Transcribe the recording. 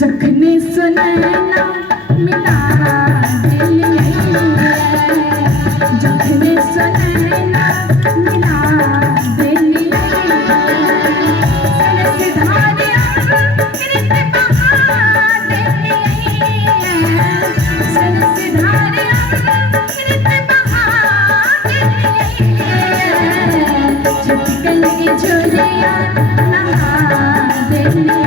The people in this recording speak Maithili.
जखने सुनैना मिला दिलिए जखने सुनैना मिला दिलिए सरस धारे अमृत बहा दिलिए सरस धारे अमृत बहा दिलिए छटकन की झोलिया नहा दिलिए